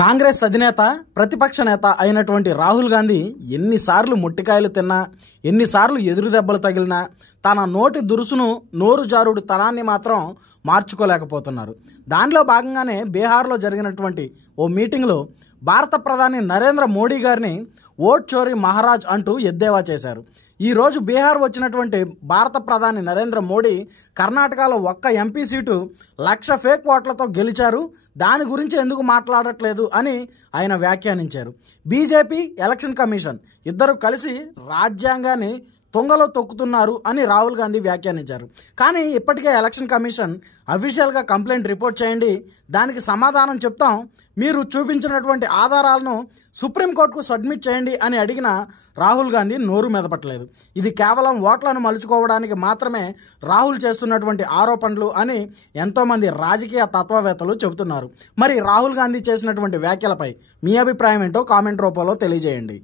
కాంగ్రెస్ అధినేత ప్రతిపక్ష నేత అయినటువంటి రాహుల్ గాంధీ ఎన్నిసార్లు మొట్టికాయలు తిన్నా, ఎన్నిసార్లు ఎదురు దెబ్బలు తగిలినా తన నోటి దురుసును, నోరు జారుడు తనాన్ని మాత్రం మార్చుకోలేకపోతున్నారు. దానిలో భాగంగానే బీహార్లో జరిగినటువంటి ఓ మీటింగ్లో భారత ప్రధాని నరేంద్ర మోడీ గారిని ఓట్ చోరీ మహారాజ్ అంటూ ఎద్దేవా చేశారు. ఈరోజు బీహార్ వచ్చినటువంటి భారత ప్రధాని నరేంద్ర మోడీ కర్ణాటకలో ఒక్క ఎంపీ సీటు 1,00,000 ఫేక్ ఓట్లతో గెలిచారు, దాని గురించి ఎందుకు మాట్లాడట్లేదు అని ఆయన వ్యాఖ్యానించారు. బీజేపీ, ఎలక్షన్ కమిషన్ ఇద్దరు కలిసి రాజ్యాంగాన్ని తొంగలో తొక్కుతున్నారు అని రాహుల్ గాంధీ వ్యాఖ్యానించారు. కానీ ఇప్పటికే ఎలక్షన్ కమిషన్ అఫీషియల్గా కంప్లైంట్ రిపోర్ట్ చేయండి, దానికి సమాధానం చెప్తాం, మీరు చూపించినటువంటి ఆధారాలను సుప్రీంకోర్టుకు సబ్మిట్ చేయండి అని అడిగిన రాహుల్ గాంధీ నోరు మెదపట్లేదు. ఇది కేవలం ఓట్లను మలుచుకోవడానికి మాత్రమే రాహుల్ చేస్తున్నటువంటి ఆరోపణలు అని ఎంతోమంది రాజకీయ తత్వవేత్తలు చెబుతున్నారు. మరి రాహుల్ గాంధీ చేసినటువంటి వ్యాఖ్యలపై మీ అభిప్రాయం ఏంటో కామెంట్ రూపంలో తెలియజేయండి.